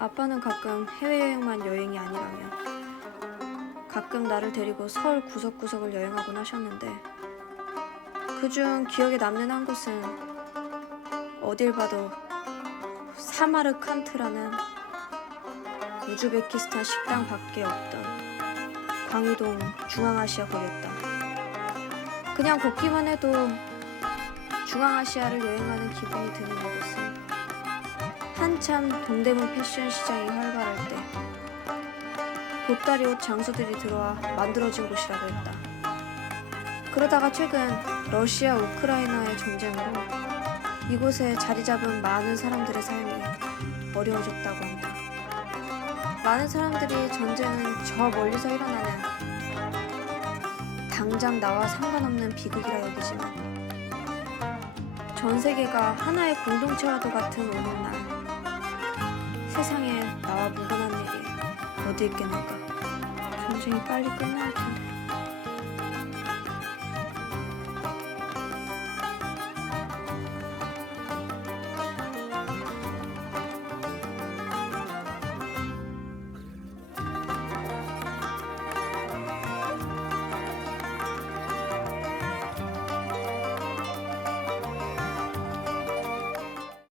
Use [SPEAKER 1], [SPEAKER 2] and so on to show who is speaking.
[SPEAKER 1] 아빠는 가끔 해외여행만 여행이 아니라며 가끔 나를 데리고 서울 구석구석을 여행하곤 하셨는데 그중 기억에 남는 한 곳은 어딜 봐도 사마르칸트라는 우즈베키스탄 식당 밖에 없던 광희동 중앙아시아 거리였다. 그냥 걷기만 해도 중앙아시아를 여행하는 기분이 드는 이곳은 한참 동대문 패션 시장이 활발할 때 보따리 옷 장수들이 들어와 만들어진 곳이라고 했다. 그러다가 최근 러시아 우크라이나의 전쟁으로 이곳에 자리 잡은 많은 사람들의 삶이 어려워졌다고 한다. 많은 사람들이 전쟁은 저 멀리서 일어나는 당장 나와 상관없는 비극이라 여기지만 전 세계가 하나의 공동체와도 같은 오늘날 세상에 나와 무관한 일이 어디 있겠는가? 전쟁이 빨리 끝나야